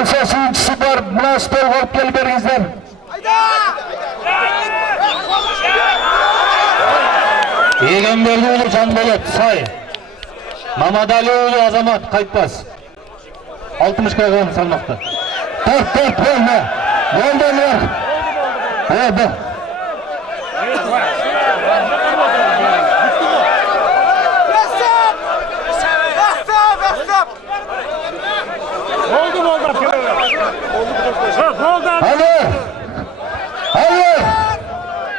Bolsa suyuncusu var. Münasipler olup gelip berinizler. Egenberdi olur Canbolat, say. Mamadali oğlu Azamat, Kayıtbaz. 60 kg salmakta. Dört, ne? Golden var. Evet.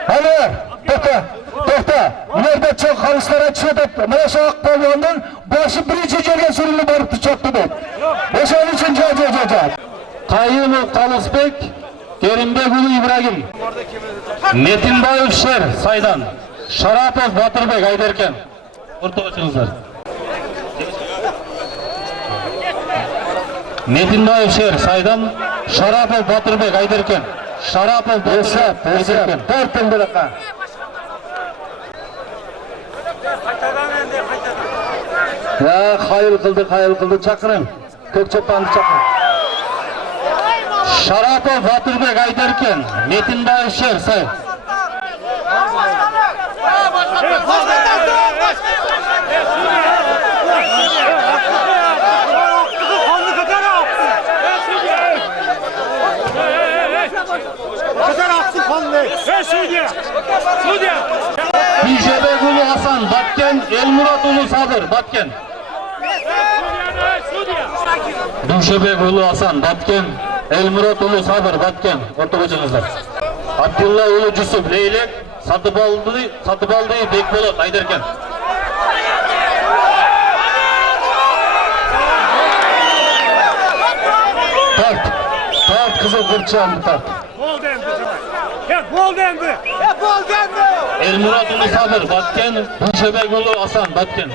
Hadi. Tohta. Nerede çok halıslara çıkıp Maraş Akpalvan'ın başı birinci yerine sürülü barıp çaktı bu. Onun için ca. Kayyumlu Kalıspek, Kerimbegoğlu İbrahim, Metin Bayıf Şer, Saydan, Şarapov Batırbek, Ayderken. Orta başınızlar. Metin Bayıf Şer, Saydan, Şarapov Batırbek, Ayderken. Şarapov Batırbek, Ayderken. Dörtün bir dakika. Ya hayır kıldı çakırın. Kökçepandı çakırın. Şarapov Batırbek Ayderken, Metin Bayıf Şer, say. Bişebekulu Hasan, Batken, Elmuratulu Sabır, Batken. Bişebekulu Hasan, Batken, Elmuratulu Sabır, Batken. Orta başınızlar. Abdullah Ulu Yusuf, Leylek, Satıbaldı, Bekbolat, Ayderken. Tart, kızıl kırçağın tart. Bol demdi. Elmuratulu Sabır, Batken, Bişebekulu Hasan, Batken.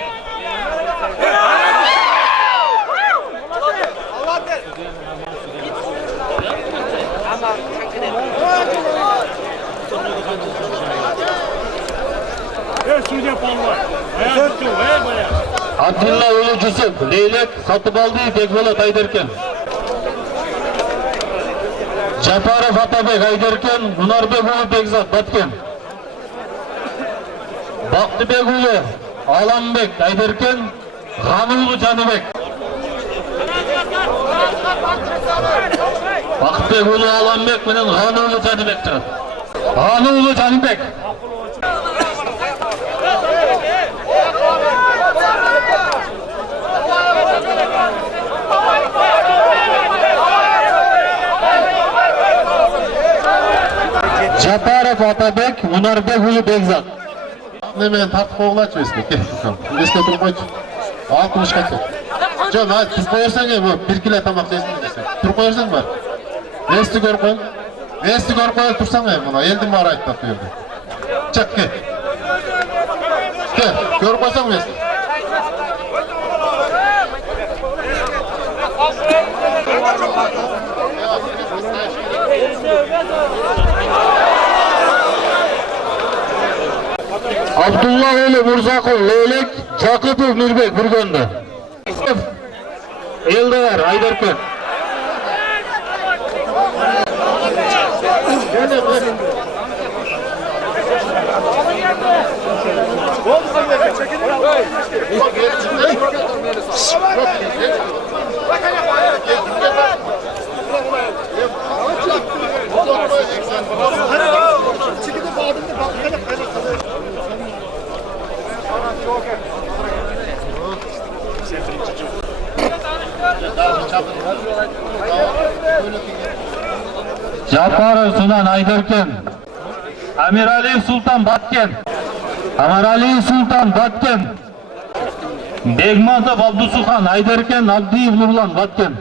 Abdullah Ulu Yusuf, Leylek, Satıbaldı, Bekbolat, Ayderken. Caparov Atabek, Ayderken, Hunarbegoğlu Bekzat, Batken. Baktıbegoğlu Alambek, Ayderken, Hanıoğlu Canibek. Baktıbegoğlu Alambek menen Hanıoğlu Canibek çırat. Hanıoğlu Canibek. Caparov Atabek, Hunarbegoğlu Bekzat. Hemen tartып qo'yinglar eski. Eski turib qo'ychi. 60 kaç. Jon, hadi turib qo'yarsang bu 1 kilo tomoq yeysan desa. Turib qo'yarsang bor. Nesti ko'rib qo'y. Nesti ko'rib qo'yib tursang ham buni eldim bor aytib bu yerda. Chiq ket. Ket, ko'rib qo'ysang nesti. Abdullah Oğlu Murzakul, Leylek, Çakıpov Mürbek, Burgön'de. Eldar, Ayderken. Caparov Sunan, Ayderken. Amirali Sultan, Batken. Amirali Sultan, Batken. Begmatov Abdusuhan, Ayderken, Abdiyev Nurlan, Batken.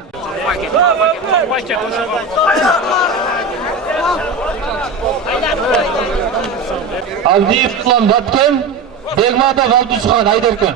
Abdiyev Nurlan, Batken. Begmatov Abdusuhan, Ayderken.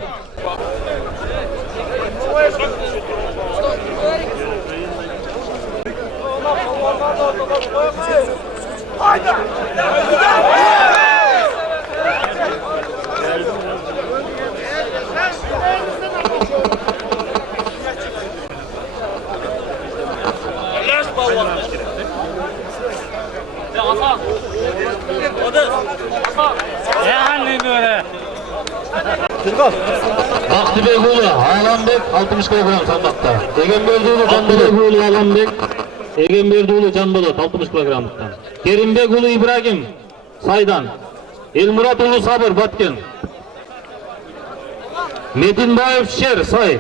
Baktibek ulu Alanbek 60 kilogram salmakta. Egenberdi Canbolat ulu Alanbek. Egenberdi ulu Canbolat 60 kilogramlıktan. Kerimbek ulu İbrahim Saydan. Elmurat ulu Sabır Batken. Metinbayev Şer Say.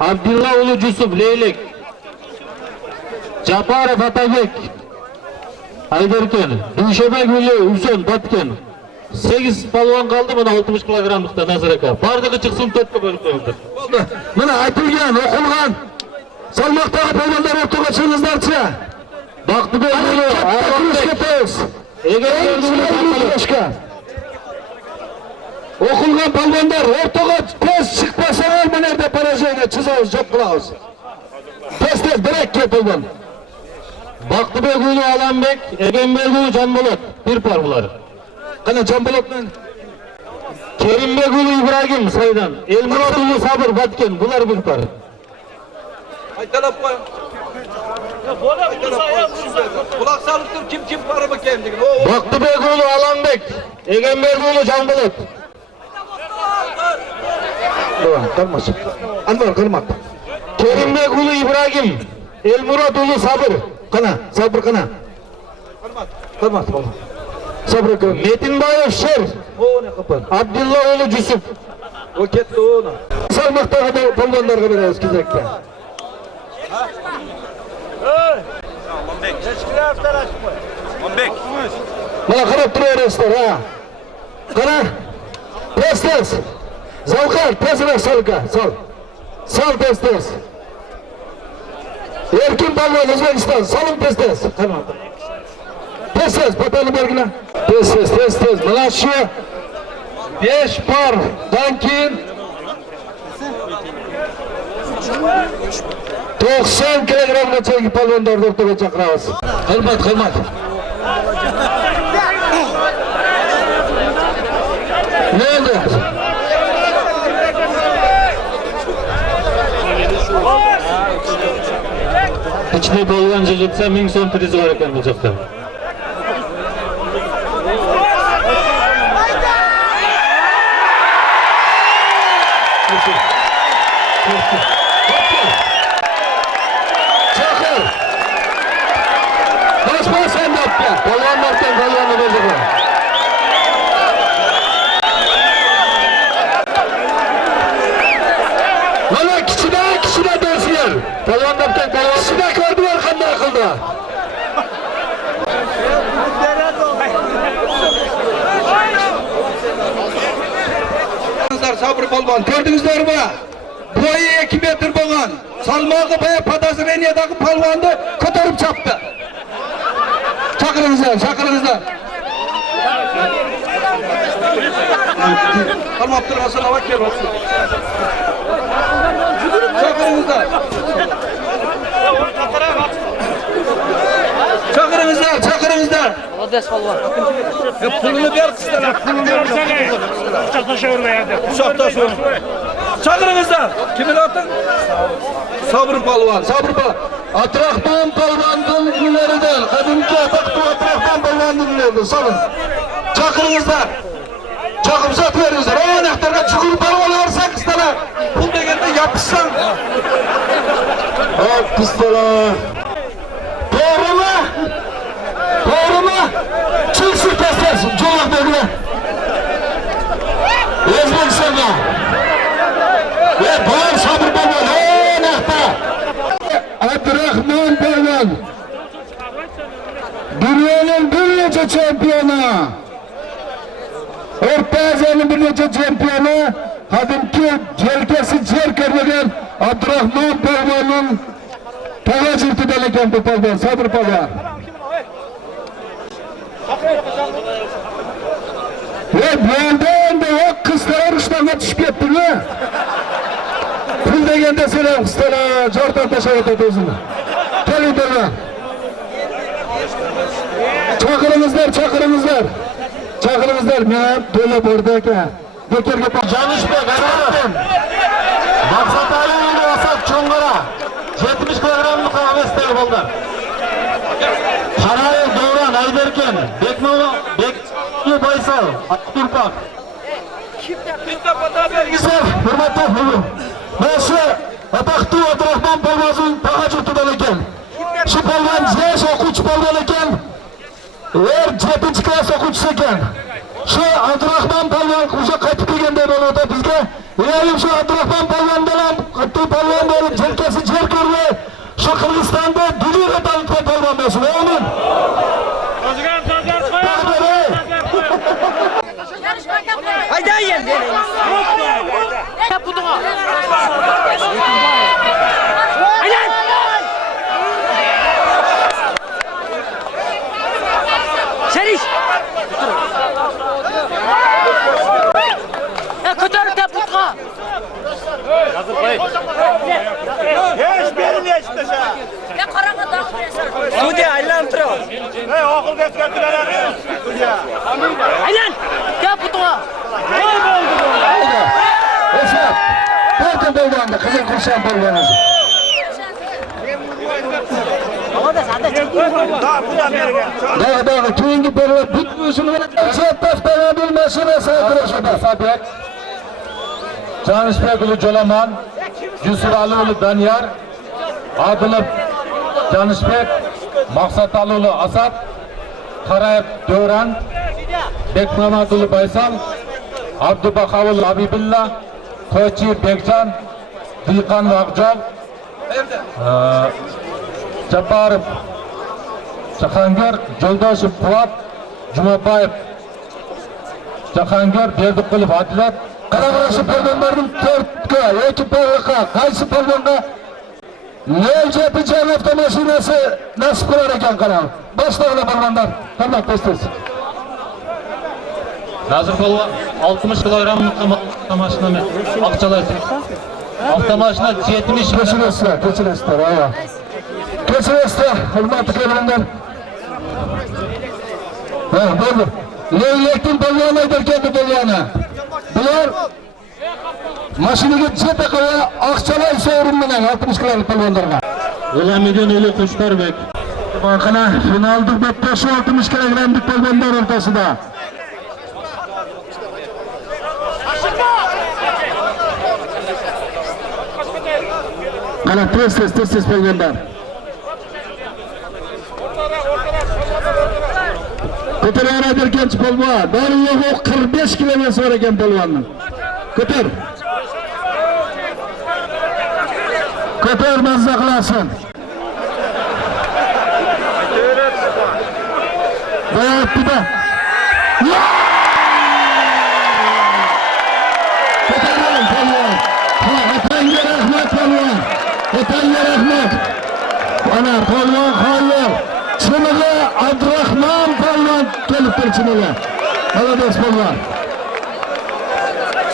Abdullah ulu Yusuf Leylek. Japarov Atabek Ayderken. Duşebek ulu Hüseyin Batken. 8 palvan kaldı bana 60 kilogramlıkta Nazır Aka. Bardığı çıksın topla bölüp koyuldu. Mana aytilgan, o'qilgan salmoqdagi polvonlar o'rtaga chiqingizlarchi. Baktibek ulu Alanbek. Egenberdi ulu Canbolat. O'qilgan polvonlar o'rtaga tez chiqmasalar mana yerda porazoyga chizamiz, jo'q qilamiz. Tez birakka polvon. Baktibek ulu Alanbek, Egenberdi ulu Canbolat. Bir par bular. Qana Canbolatdan Kerimbek ulu İbrahim Saydan. Elmurat ulu Sabır Batken. Bular bir par. Aytalab qo'y. Quloq solib tur, kim qarab ekanligi. Baktibek ulu Alanbek, Egenberdi ulu Canbolat. Qilmas. Anvar qilmoq. Kerimbek ulu İbrahim, Elmurat ulu Sabır. Qana, sabr qana. Qilmas. Sabr qil. Metinbayev Şer, O ne qilib? Abdullah ulu Yusuf. O ketdi onu. Salmoqdagi polvonlarga beramiz kizakka. Mana qarab turaverasizlar ha. Qana. Tez. Zavqar, tezroq solga, sol. Sol tez. Erkin polvon O'zbekiston, soling tez. Qana. Tez, patani bergina. Tez. Mana shu 5 pardan keyin 90 kilogramgacha polvonlarni o'rtaga chaqiramiz. Qilmat. Neydi? İçine polvon jigitsa 1000 so'm prizi var ekan bu joqda. Çakır. Basma sen de yapma. Polvonlardan polvonni berdilar. Mana kishida do'stlar. Polvonlardan polvon. Kishida ko'rdilar qanday qildi. Sabr polvon ko'rdingizlarmi? Boyi 2 metr bo'lgan. Salmog'i baya podozreniyadagi polvonni ko'tarib chapdi. Chaqiringizlar. Qalmoq turmasin, kel olsun. Chaqiringizlar. Молодец, полвон. Pulunu ber qistana, pulunu ber. Uçaktaşır. Çağırınızlar. Kimin atın? Sabır polvon. Atraqdan polvonning günleridan, qadimki vaqtda atraqdan polvonning günleridan solin. Chaqiringizlar. Chaqimsat beringizlar. O naqtarga chuqur polvonlar 8 tane. Pul degende yapışsan. Hop, pistola. Doğru mu? Çıksın tez. Cevap verin. Özbekistan'da. Ve bağır sabır polvon. O naqta. Abdurrahman polvon. Dunyoning bir necha chempioni. O'rta Osiyoning bir necha chempioni. Qadimki jelkasi jer ko'rmagan Abdurrahman polvonning tavajjuhidan ekan bu polvon, sabr polvon. Ve bu yerda o qizlar urushdan tushib ketdimi? Pul deganda sen qizlar jordan tashlab o'tadi o'zini. Keling. Chaqiringizlar. Men to'la bordi aka. Bekerga Canışbek Arattin. Maksat Ali ulu Asad Çongara. 70 kilogramlık avesteli bollar. Karayel Doğran Ayderken. Bekli Baysal. Aktürpak. Güzel, hürmetli efendim. Ben şu ataklı Abdurrahman Palvaz'ın tahacütüden eken. Şu palvan yaş okuç palvan eken. Eğer 7. klas okuçusu eken. Şu Abdurrahman Palvan uşa qaytib kelgende bo'ladi bizga. Eğer şu Abdurrahman Palvan bilan qattiq palvan bo'lib jelkasi jer ko'rdi. Şu Kırgızistan'da dili tanıtma palvan bo'lsin. Amin. Hayda yiyin beni. Hep kutuğa. Aynen. Şeriş. Kutuğa hep kutuğa. Hazır koy. Hiç belli işte sen. Ya karanlık dağılıyor. Suudi aylantıra. Hey okul geçkerdiler abi. Aynen. Hep kutuğa. Haydi. Esat. Bakın palvandı. Kızıl Kuşan palvanı. Daha keyingi palvan bitmiyorsun. Çattas palvan bilmesin. Sabek. Canışbekulu Jolaman. Yusufalioğlu Danyar. Adılov Canışbek. Maqsataloğlu Asad. Karayev Döran. Bekmamadoğlu Baysal. Abdubaqavul Habibillah. To'chi Bekjan. Diqan Vaqjov. Jabbarov Jahangir. Jo'ldoshev Fuat. Jumabayev Jahangir. Berdiqulov Adilat. Qarag'ashi polvonlarning 4ga yoki polga qaysi polvonga Nel avtomashinasi nasib qilar ekan qarang. Boshliqlar polvonlar. Qanday tez. Nazır Palvan 60 kilogram avtomaşina akçalar. Avtomaşina 70 Keçiresizlar, aya. Keçiresizlar, hurmatli kelganlar. Bo'ldi. Leylekning polvoni aytgan polvoni. Bular mashinaga chetaqa aqchalar sovrin bilan 60 kg polvonlarga. Ulamidin Eli Qushtarbek. Qana finalda 5-60 kglik polvonlar o'rtasida. Qana tez polvonlar. Ko'taraveradi genç polvon. Bari yo'q 45 kg so'rar ekan polvonni. Ko'tar. Ko'tar mazza qilasin. Voyatda. Ko'taring polvon. Otanga rahmat polvon. Otanga rahmat. Ana polvon xo'yor. Chiniga Abdurahmon polvon kelib turchinilar. Malades polvon.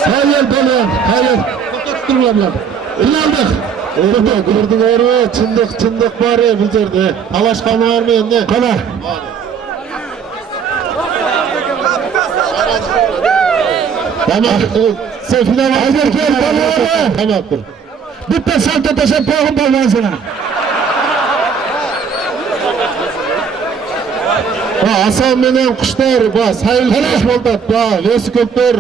Hayır polvon, hayır. Turlanlar. İnandık. Orada gördük orada çındık var ya bu yerde. Talaşkan var mı endi? Qana. Tamam. Sen final Ayderken polvon. Tamamdır. Bitta salto tashlab qo'ygan polvon sana. Hasan menen Qushtar, sayıl bo'ldi. Velosipedlar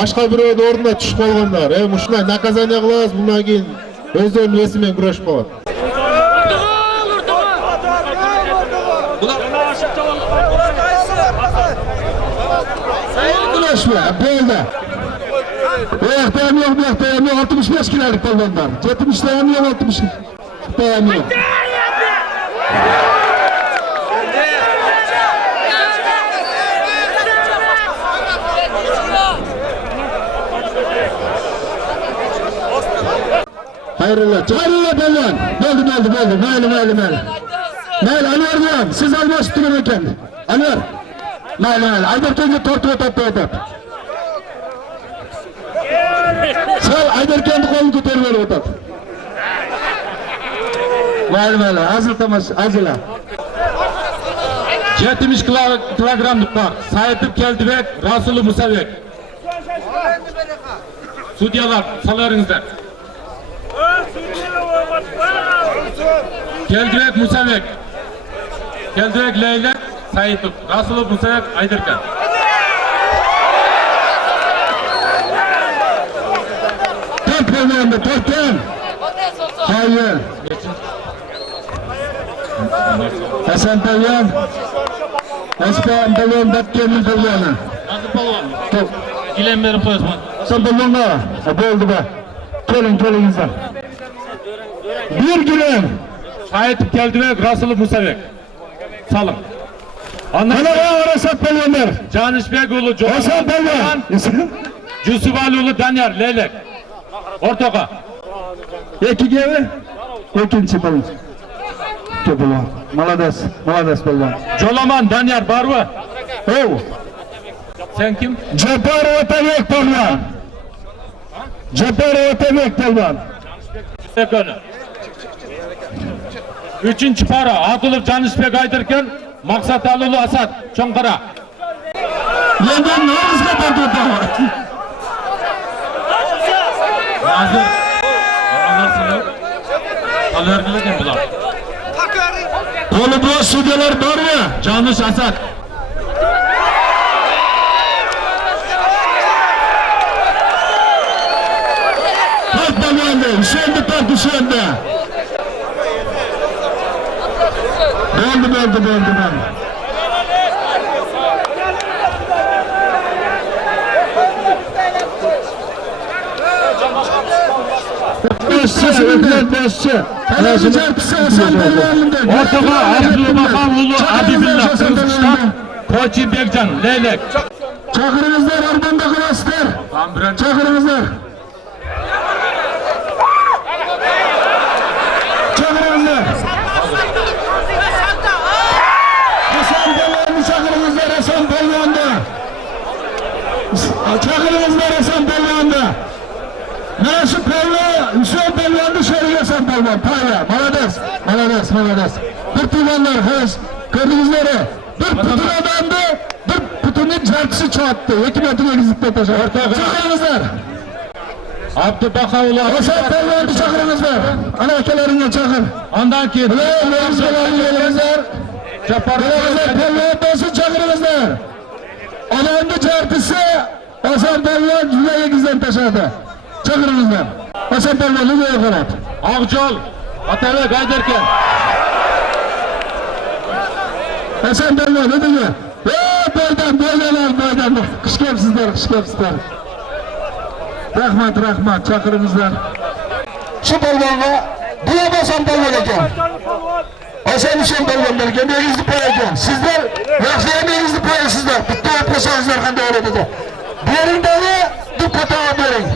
başka bir o'rinda tushib qolganlar. Shunday naказание qilamiz, bundan keyin o'zlarining vesimen kurashib qoladi. Kurashma, bo'ldi. Bu yoqda ham yo'q, bu yoqda ham yo'q, 65 kglik polvonlar. 70 da ham yo'q, 60 da ham yo'q. Hayırlı polvon. Bo'ldi. Mayli. Mayli, Anvar bilan siz almashib turing ekan. Anvar. Mayli. Aydarkenga tortib o'tadi. Sal Aydarkenni qo'lini ko'tarib o'tadi. Mayli. Hazır tamash, hazırla. 70 kilogramlik bor. Saitov Keldibek, Rasulov Musabek. Sudyalar, salaringizlar. Keldibek Musabek. Keldibek Leylak, Saitov, Rasulov Musabek, Aydarkan. Pehlivan'da Tohtan. Hayır. Hasan Pehlivan. Hasan Pehlivan Batkerli Pehlivanı. Nazır Palvan. İlem verip koyasın. Hasan Pehlivan'a. Oldu be. Gelin izler. Bir gülen. Şahit geldiler Rasılı Musabek. Salım. Bana var Hasan Pehlivanlar. Canışbekoğlu Hasan Pehlivan. Cüsübaloğlu Danyar Leylek. Ortoka. İki gibi. İkinci Pehlivan. Pehlivan. Malades Pehlivan. Jolaman Danyar Barva. Oh. Sen kim? Cepar Otabek Pehlivan. Cepar Otabek Pehlivan. Bekönü. Üçüncü para Atılır Canışbek Aydırken Maksat Alulu Asat Çonkara. Yeniden namız kapattı. Nazır. Anlarsın. Alergilik mi bulan? Kolu boş stüdyolar var mı? Canış Asat. Kalk Pehlivan'da. Hüseyin'de kalk Hüseyin'de. Böldü. Başçı. Kaleci çarpısı Hasan Pehlivan'ında. Ortoka Abdülbakanoğlu Abibillah Kırgızistan. Koçi Bekcan Leylek. Çakırınızlar Arban'da klaslar. Çakırınızlar. Hasan Pehlivan'ı çakırınızlar Hasan Pehlivan'da. Çakırınızlar Hasan Pehlivan'da. Nasıl Pehlivan? Hüseyin Pehlivan'da şöyle Hasan Pehlivan. Paya. Malades. Bir tuvanlar hez. Gördüğünüzleri. Bir putun adamdı. Bir putunun çarpısı çarptı. Hükümetine gizlikte taşır. Çakırınızlar. Abdülbakanoğlu Hasan Pehlivan'ı çakırınızlar. Anakelerine çakır. Ondan ki Pehlivan'ı Pehlivan çakırınızlar. Adamdı çarpısı Hasan Pehlivan yüreğe gizlen taşırdı. Çakırınızlar. Hasan Pehlivan'ı yüreğe kanat. Akçol Atabek Aydırken. Hasan Pehlivan ne diyor? Boydan. Kış kepsizler. Rahmat çakırınızlar. Şu Pehlivan'a diye Hasan Pehlivan eken. Hasan Hüseyin Pehlivanlar eken. Eğizli pay eken. Sizler yakşıya eğizli pay sizler. Bitti yapıyorsanızlar kanda öyle dedi. Diğerinde de dikkata verin.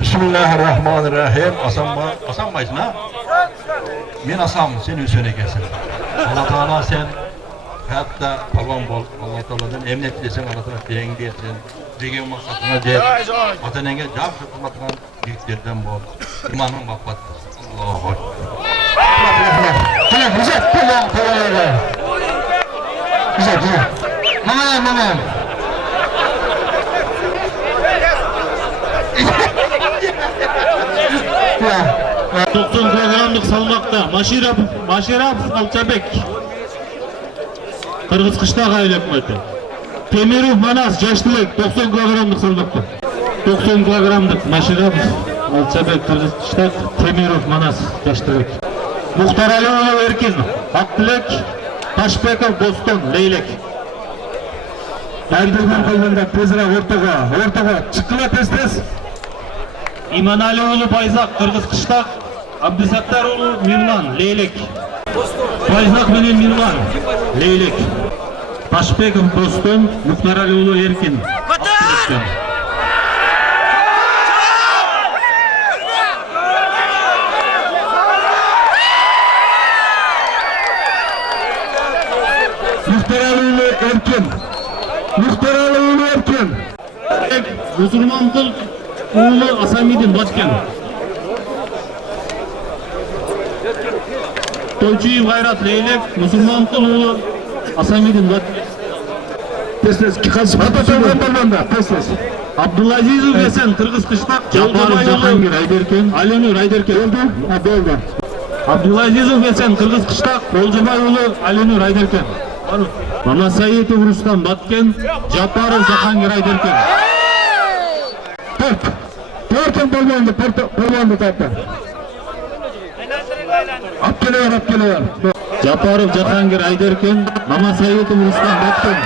Bismillahirrahmanirrahim. Asam baysın ha? Men asam, sen Hüseyin'e gelsin. Allah Teala sen hayatta palvan bol. Allah Teala'dan emniyet dilesin, Allah Teala beyin diyesin. Degen maksatına de. Vatanenge cevap şartlatılan büyüklerden bol. İmanın bakmat. Allah'a Güzel. Güzel. Mamam. 90 kilogramlık salmakta Maşirap Alçabek. Kırgız Kışlak Aile Hükümeti. Temirov Manas Yaşlılık 90 kilogramlık salmakta. 90 kilogramlık Maşirap Alçabek Kırgız Kışlak Temirov Manas Yaşlılık. Muhtar Alioğlu Erkin Akbilek Taşbekov Boston Leylek. Erdoğan koyunda tezra ortaga çıkıla tez. İman Alioğlu Bayzak Kırgız Kışlak Abdüsattaroğlu Mirvan Leylek. Bayzak menen Mirvan Leylek. Taşbekov Boston Muhtar Alioğlu Erkin Akbilek. Muhtar Alioğlu Erkin. Musulman kul oğlu Asamidin Batken. Toyçuyu Gayrat Leylek Musulman kul oğlu Asamidin Batken. Tez. Abdülazizov Esen Kırgız Kışlak Jahangir Ayderken Alenur Ayderken Oldu. Abdülazizov Esen Kırgız Kışlak Bolcubayoğlu Alenur Ayderken Mamasaitov Rustam Batken, Japarov Jahangir Ayderken. Tortin polvonni tortdi. Olib kelaver. Japarov Jahangir Ayderken, Mamasaitov Rustam Batken.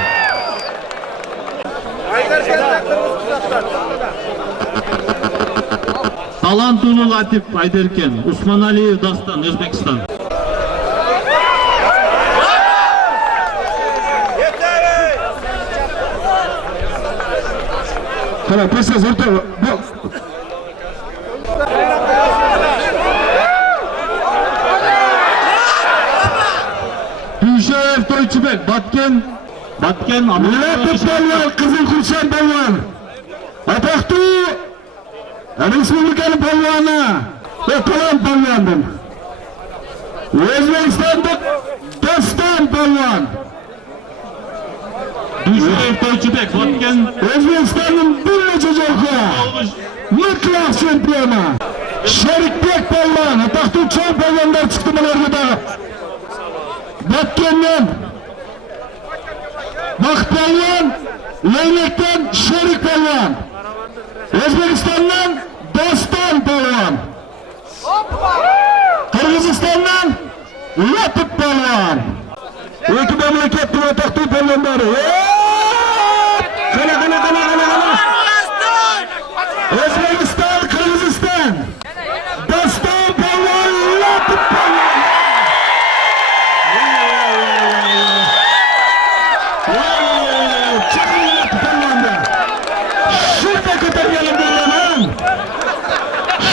Talantulu Latif Ayderken, Usmanaliyev Dastan, Özbekistan. Qara, pesiz o'rta. Dushayev Toychibek, Batken, Latif polvon, Qizil Xurshid polvon. Ataqtu Respublikaning polvoni va Talon polvondim. O'zbekistonda Doston polvon. Dushayev Toychibek, Batken, O'zbekistonning bir necha joyga mutlaq chempioni. Sherikbek polvon, ataqtu choy polvonlar chiqdi bularga. Batkendan Baxt polvon, Leylekdan Sherik polvon. O'zbekistondan Doston polvon. Qirg'izistondan Latif polvon. Ikki mamlakatning ataqli polvonlari. Qana. O'zbekiston, Qirg'iziston. Doston polvon, Latif polvon.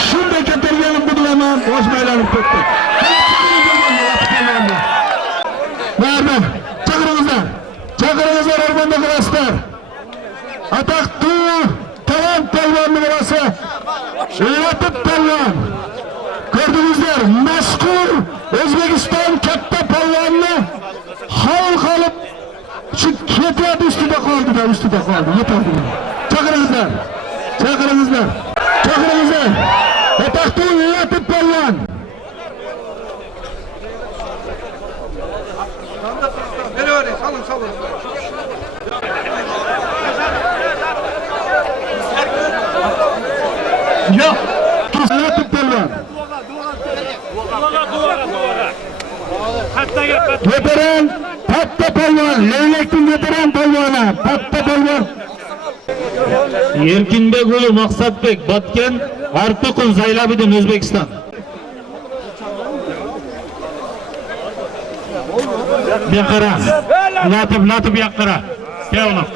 Shunday ko'targanim bilaman, o'zmaylanib ketdi. Mana, chaqiringizlar o'rmonda qo'rasizlar. Ataqli Talon polvonni bolasi Latif polvon. Ko'rdingizlar, mashhur O'zbekiston katta polvonni hal qilib ketyapti, ustida qoldi. Yetadi. Chaqiringizlar. Ataqli Latif polvon. Beraverin, salın. Yo'q. Latif polvon. Veteran, katta polvon, Leylekning veteran polvoni, katta polvon. Erkinbek ulu Maqsadbek, Batken, Artiqul Zaylabiddin, O'zbekiston. Yaqara. Latif yaqara. Kelin.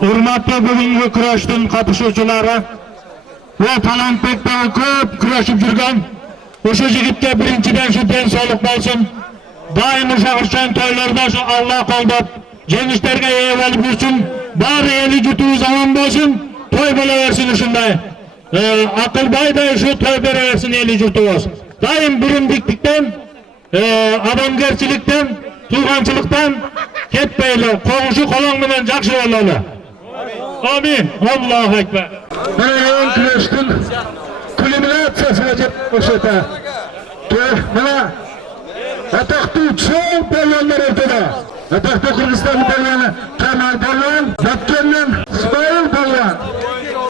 Hurmatli bugungi kurashdan qatnashuvchilari va Talantbekdan ko'p kurashib yurgan o'sha yigitga birinchidan shu den sog'liq bo'lsin. Doim o'sha xursand to'ylarda shu Alloh qo'ldab jengishlarga evalib yursin. Bari eli jutu zamon bo'lsin. To'y bo'laversin shunday. Aqlbayday shu to'y beraversin eli jutu bo'lsin. Doim bilimdiklikdan, odamgarchilikdan, tuyg'anchilikdan ketmaylar. Qo'ng'ushi qolon bilan yaxshi bo'laylar. Amin. Allohu akbar. Mana kurashdan kulminatsiyasigacha o'shata. Mana ataqli cho'ng polvonlar o'rtada. Ataqli Qirg'iziston polvoni Kamal polvon,